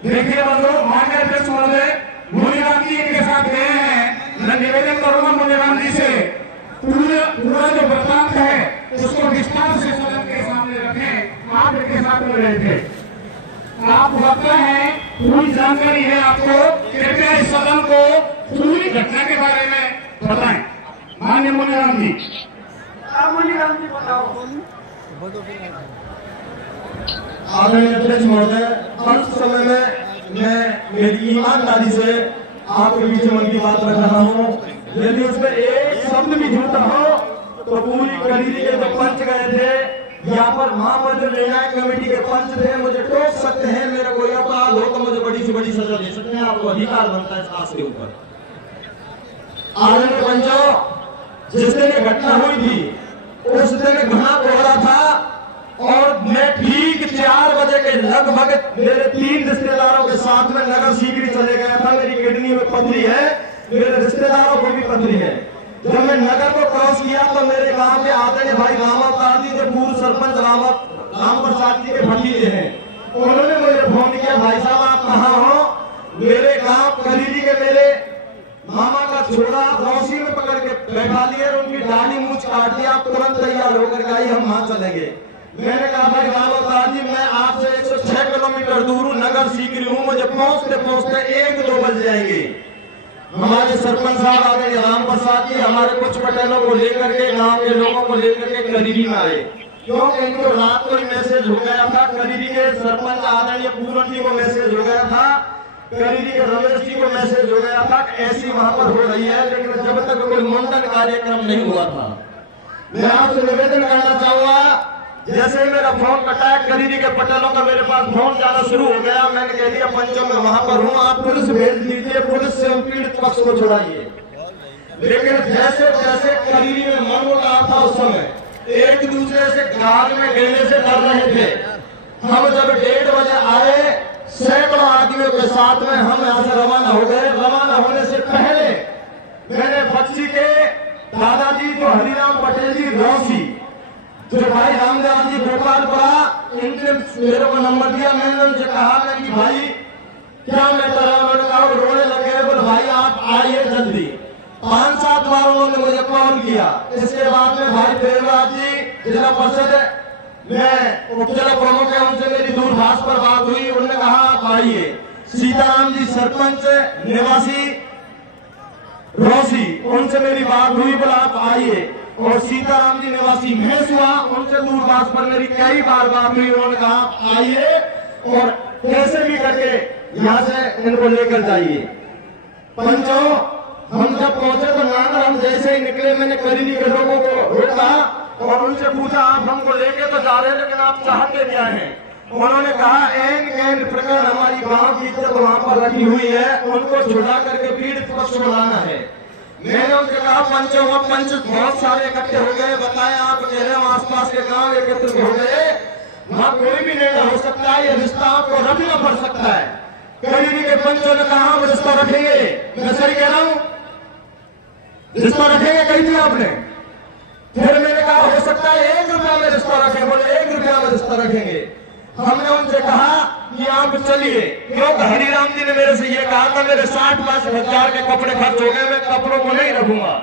देखिए बंधु, मान्य अध्यक्ष महोदय मुनिराम जी इनके साथ गए हैं। मैं निवेदन करूंगा मुनिराम जी से पूरा जो वृत्तांत है उसको विस्तार से सदन के सामने रखें। आप इनके साथ में रहे थे, आप वक्ता हैं, पूरी जानकारी है आपको। कृपया इस सदन को पूरी घटना के बारे में बताएं। माननीय मुनिराम जी। मुनिराम जी बताओ। आदरणीय अध्यक्ष महोदय, अंत समय में मैं मेरी ईमानदारी से आपके बीच मन की बात रख रहा हूँ। यदि उसमें एक शब्द भी झूठा हो तो पूरी करीरी के जो पंच गए थे यहाँ पर महामंत्र निर्णायक कमेटी के पंच थे, मुझे टोक सकते हैं। मेरा कोई अपराध हो तो मुझे बड़ी से बड़ी सजा दे सकते हैं। आपको अधिकार बनता है इस आस के ऊपर। आदरणीय पंचों, जिस दिन ये घटना हुई थी उस दिन घना कोहरा था और मैं ठीक 4 बजे के लगभग मेरे 3 रिश्तेदारों के साथ में नगर सीकरी चले गया था। मेरी किडनी में पथरी है, मेरे रिश्तेदारों को भी पथरी है। जब मैं नगर को क्रॉस किया तो मेरे गांव के आदरणीय भाई रामावतार जी, जो पूर्व सरपंच राम प्रसाद जी के भतीजे हैं, उन्होंने मुझे फोन किया, भाई साहब आप कहाँ हो? मेरे गांव करीरी के मेरे मामा का छोड़ा रौसी में पकड़ के बैठा लिए और उनकी दाढ़ी मूछ काट दिया। आप तुरंत तैयार होकर के आई, हम वहां चलेंगे। मैंने कहा भाई रामावतार जी, मैं आपसे 106 किलोमीटर दूर हूँ, नगर सीकरी हूँ, मुझे पहुंचते पहुंचते 1-2 बज जाएंगे। हमारे सरपंच साहब आ गए राम प्रसाद जी, हमारे कुछ पटेलों को लेकर के, गांव के लोगों को लेकर के करीरी में आए, क्योंकि इनको रात को ही मैसेज हो गया था। करीरी के सरपंच आदरणीय पूरन जी को मैसेज हो गया था, करीरी के रमेश जी को मैसेज हो गया था कि ऐसी वहां पर हो रही है, लेकिन जब तक कोई मुंडन कार्यक्रम नहीं हुआ था। मैं आपसे निवेदन करना चाहूंगा, जैसे ही मेरा फोन कटा, करीरी के पटेलों का मेरे पास फोन जाना शुरू हो गया। मैंने कह दिया पंचों में वहां पर हूँ, आप पुलिस भेज दीजिए, पुलिस से पीड़ित पक्ष को छुड़ाइए। लेकिन जैसे जैसे करीरी में मन हो रहा था उस समय एक दूसरे से गाल में गिरने से डर रहे थे। हम जब 1:30 बजे आए, सैकड़ों आदमियों के साथ में हम यहाँ से रवाना हो गए। रवाना होने से पहले मैंने बच्ची के दादाजी जो हरिराम पटेल जी रौसी, जो भाई रामदेव जी गोपालपुरा, इनने मेरे को नंबर दिया। मैंने उनसे कहा मैं कि भाई क्या मैं कहा, रोने लगे। बोले भाई आप आइए जल्दी। 5-7 बार उन्होंने मुझे कॉल किया। इसके बाद में भाई प्रेमराज जी जिला परिषद में उपजिला प्रमुख है, उनसे मेरी दूरभाष पर बात हुई। उन्होंने कहा आप आइए। सीताराम जी सरपंच निवासी रौसी, उनसे मेरी बात हुई, बोला आप आइए। और सीताराम जी निवासी महेशुआ, उनसे दूरभाष पर मेरी कई बार बात हुई। उन्होंने कहा आप आइए और कैसे भी करके यहाँ से इनको लेकर जाइए। पंचों, हम जब पहुंचे तो नागर हम जैसे ही निकले, मैंने करीरी के लोगों को रोका और उनसे पूछा आप हमको लेके तो जा रहे हैं, लेकिन आप चाहते क्या हैं? उन्होंने कहा एन प्रकरण हमारी गांव की इज्जत वहां पर रखी हुई है, उनको छुड़ा करके पीड़ित पक्ष को लाना है। मैंने उनसे कहा पंचों, पंच बहुत सारे इकट्ठे हो गए, बताएं आप कह रहे हो आसपास के गांव एकत्रित हो गए, वहां कोई भी निर्णय हो सकता है, ये रिश्ता आपको रखना पड़ सकता है। करीरी के पंचों ने कहा हम रिश्ता रखेंगे। मैं सही कह रहा हूं? रिश्ता रखेंगे कही थी आपने? फिर मैंने कहा हो सकता है 1 रुपया में रिश्ता रखें। बोले 1 रुपया में रिश्ता रखेंगे। हमने उनसे कहा कि आप चलिए, क्योंकि हरिराम जी ने मेरे से ये कहा था मेरे 60-65 हजार के कपड़े खर्च हो गए, मैं कपड़ों को नहीं रखूंगा।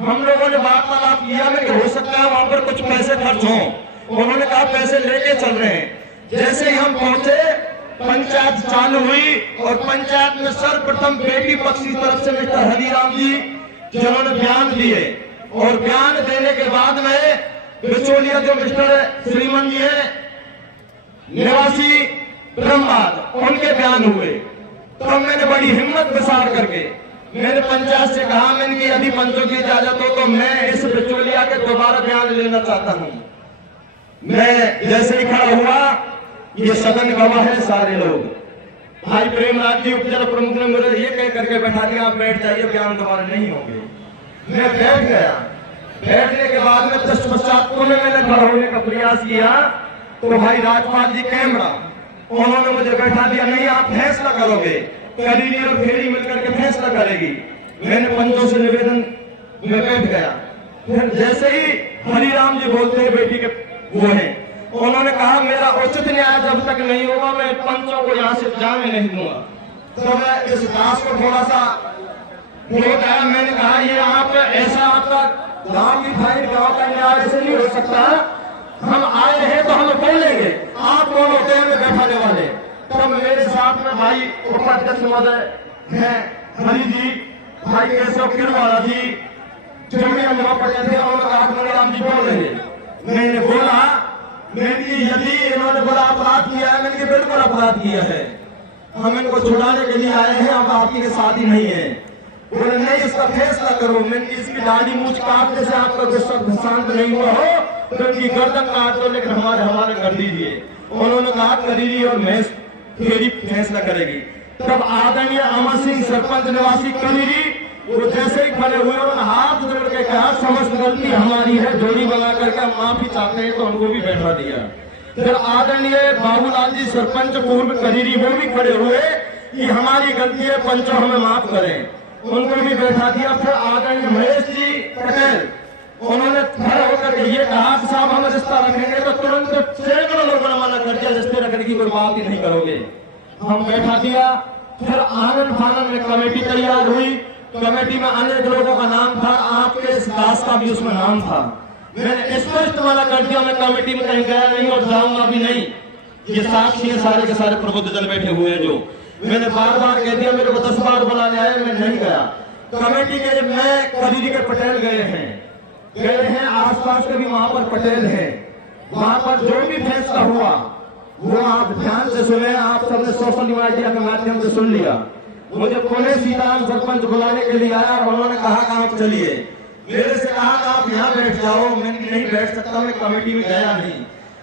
हम लोगों ने वार्तालाप किया में हो सकता है वहां पर कुछ पैसे खर्च हों। उन्होंने कहा पैसे लेके चल रहे हैं। जैसे ही हम पहुंचे पंचायत चालू हुई और पंचायत में सर्वप्रथम बेटी पक्ष की तरफ से मिस्टर हरिराम जी जिन्होंने बयान दिए और बयान देने के बाद में बिचौलिया जो मिस्टर श्रीमन जी है निवासी ब्रह्माद, उनके बयान हुए। तो मैंने बड़ी हिम्मत विसार करके मैंने पंचायत से कहा, मैंने कि यदि पंचों की इजाजत हो तो मैं इस बिचौलिया के दोबारा बयान लेना चाहता हूं। मैं जैसे ही खड़ा हुआ, ये सदन गवाह है सारे लोग। भाई प्रेमराज जी उपजिला प्रमुख ने मुझे ये कह करके बैठा दिया आप बैठ जाइए, बयान दोबारा नहीं होंगे। मैं बैठ गया। बैठने के बाद में तत्पश्चात मैंने खड़ा होने का प्रयास किया तो भाई राजपाल जी कैमरा, उन्होंने मुझे बैठा दिया, नहीं आप फैसला करोगे, करीरी और फेरी मिलकर के फैसला करेगी। मैंने पंचों से निवेदन में बैठ गया। फिर जैसे ही हरिराम जी बोलते हैं बेटी के वो हैं, उन्होंने कहा मेरा उचित न्याय जब तक नहीं होगा मैं पंचों को यहाँ से जाने नहीं दूंगा। तो मैं इस दास को थोड़ा सा बताया, मैंने कहा ये आप ऐसा आपका गांव की फाइल गांव का न्याय ऐसे नहीं हो सकता, हम आए हैं तो हम बोलेंगे, आप कौन होते हैं बैठाने वाले। तब मेरे साथ में भाई उपाध्यक्ष महोदय हैं हरि जी, भाई केशव किरवाला जी, जमीन अनुभव पटेल थे, उन्होंने कहा मणिराम जी बोल रहे। मैंने बोला मैंने यदि इन्होंने बड़ा अपराध किया है, मैंने बिल्कुल अपराध किया है, हम इनको छुड़ाने के लिए आए हैं, हम आपकी के साथ ही नहीं है। बोले नहीं इसका फैसला करो। मैंने इसकी दाढ़ी मूछ काटने से आपका गुस्सा शांत नहीं हुआ हो तो इनकी गर्दन काट दो, लेकिन हमारे कर दीजिए। उन्होंने कहा करीरी और मैं फेरी फैसला करेगी। तब आदरणीय अमर सिंह सरपंच निवासी करीरी वो जैसे ही खड़े हुए उन्होंने हाथ जोड़ के कहा समस्त गलती हमारी है, जोड़ी बना करके माफी चाहते हैं, तो उनको भी बैठा दिया। फिर आदरणीय बाबूलाल जी सरपंच पूर्व करीरी वो भी खड़े हुए कि हमारी गलती है, पंचों हमें माफ करें, उनको भी बैठा दिया। फिर आदरणीय महेश जी पटेल उन्होंने खड़े होकर के ये कहा कि साहब हम रिश्ता रखेंगे, तो तुरंत सैकड़ों लोगों ने मना कर दिया, रिश्ते रखने की कोई बात ही नहीं करोगे, हम बैठा दिया। फिर आंगन फानन में कमेटी तैयार हुई, कमेटी में अनेक लोगों का नाम था, आपके इस दास का भी उसमें नाम था। मैंने स्पष्ट मना कर दिया, मैं कमेटी में कहीं गया नहीं और जाऊंगा भी नहीं, ये साक्षी है सारे के सारे प्रबुद्धजन बैठे हुए हैं। जो मैंने बार बार कह दिया, मेरे को 10 बार बुलाने आए, मैं नहीं गया। कमेटी के जब मैं करीरी के पटेल गए हैं, आसपास के भी वहां पर पटेल हैं, वहां पर जो भी फैसला हुआ वो आप ध्यान से सुने, आप सबने सोशल मीडिया के माध्यम से सुन लिया। मुझे पुणे सीताराम सरपंच बुलाने के लिए आया और उन्होंने कहा कि आप चलिए, मेरे से कहा कि आप यहाँ बैठ जाओ, मैं नहीं बैठ सकता, मैं कमेटी में गया नहीं।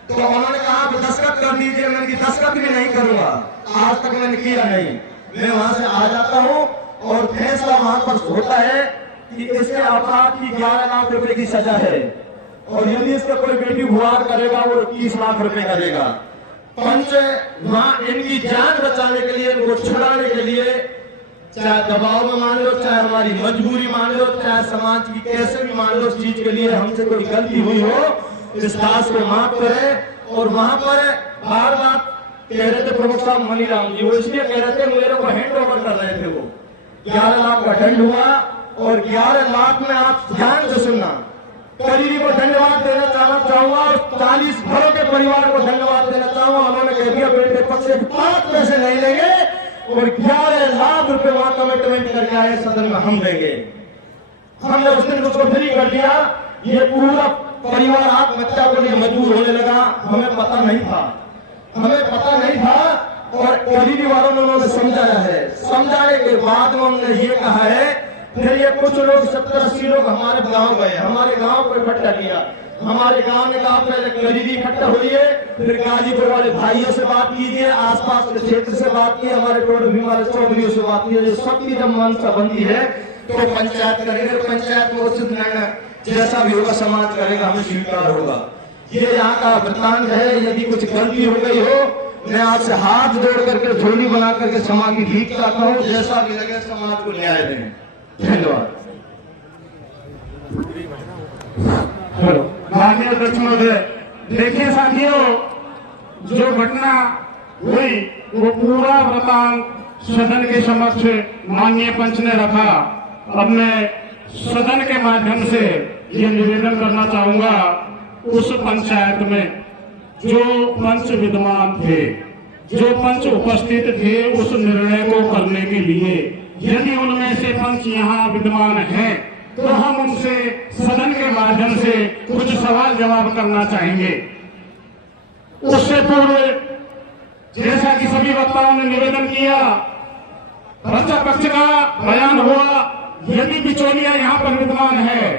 तो उन्होंने कहा आप दस्तखत कर दीजिए, मैंने दस्तखत भी नहीं करूंगा, आज तक मैंने किया नहीं, मैं वहां से आ जाता हूँ और फैसला वहां पर होता है कि इसके अपराध की 11 लाख रुपए की सजा है, और यदि इसका कोई बेटी गुहार करेगा वो 21 लाख रुपए करेगा। पंच वहां इनकी जान बचाने के लिए, इनको छुड़ाने के लिए, चाहे दबाव में मान लो, चाहे हमारी मजबूरी मान लो, चाहे समाज की कैसे भी मान लो, इस चीज के लिए हमसे कोई गलती हुई हो, इस दास को माफ करे। और वहां पर बार बार कह रहे थे प्रमुख साहब मणिराम जी, वो इसलिए कह रहे थे मेरे को हैंड ओवर कर रहे थे, वो 11 लाख का दंड हुआ, और 11 लाख में आप ध्यान से सुनना, करीरी को धन्यवाद देना चाहूंगा, 40 घरों के परिवार को धन्यवाद देना चाहूंगा। उन्होंने कह दिया बेटे पक्ष से 5 पैसे नहीं लेंगे, और 11 लाख रुपए वहां कमिटमेंट करके आए, सदन में हम देंगे। हमने उस दिन उसको फ्री कर दिया, ये पूरा परिवार आत्महत्या के लिए मजबूर होने लगा, हमें पता नहीं था, और करीरी वालों ने उन्होंने समझाया है। समझाने के बाद में हमने ये कहा है, फिर ये कुछ लोग 70-80 लोग हमारे गांव गए, हमारे गांव को इकट्ठा किया, हमारे गांव ने कहा पहले करीरी इकट्ठा हुई है, फिर गाजीपुर वाले भाइयों से बात कीजिए, आसपास के क्षेत्र से बात की, हमारे टोल भी वाले चौधरियों से बात की, सबकी जब मानसा बनती है तो पंचायत करेंगे, पंचायत में उचित निर्णय जैसा भी होगा समाज करेगा, हमें स्वीकार होगा। ये यहाँ का वृत्तांत है। यदि कुछ गलती हो गई हो, मैं आपसे हाथ जोड़ करके झोली बना करके समाज की भीख चाहता हूँ, जैसा भी लगे समाज को न्याय दें। धन्यवाद। माननीय अध्यक्ष महोदय, देखिए साथियों, जो घटना हुई वो पूरा वृत्तांत सदन के समक्ष माननीय पंच ने रखा। अब मैं सदन के माध्यम से ये निवेदन करना चाहूंगा, उस पंचायत में जो पंच विद्यमान थे, जो पंच उपस्थित थे, उस निर्णय को करने के लिए यदि उनमें से पंच यहाँ विद्यमान हैं तो हम उनसे सदन के माध्यम से कुछ सवाल जवाब करना चाहेंगे। उससे पूर्व जैसा कि सभी वक्ताओं ने निवेदन किया, बच्चा पक्ष का बयान हुआ, यदि बिचौलिया यहाँ पर विद्यमान है,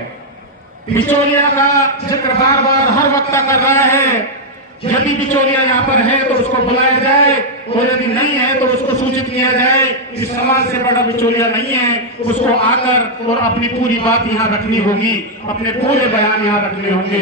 बिचौलिया का जिक्र बार बार हर वक्ता कर रहा है, यदि बिचौलिया यहाँ पर है तो उसको बुलाया जाए, और यदि नहीं है तो उसको सूचित किया जाए। इस समाज से बड़ा बिचौलिया नहीं है, उसको आकर और अपनी पूरी बात यहाँ रखनी होगी, अपने पूरे बयान यहाँ रखने होंगे।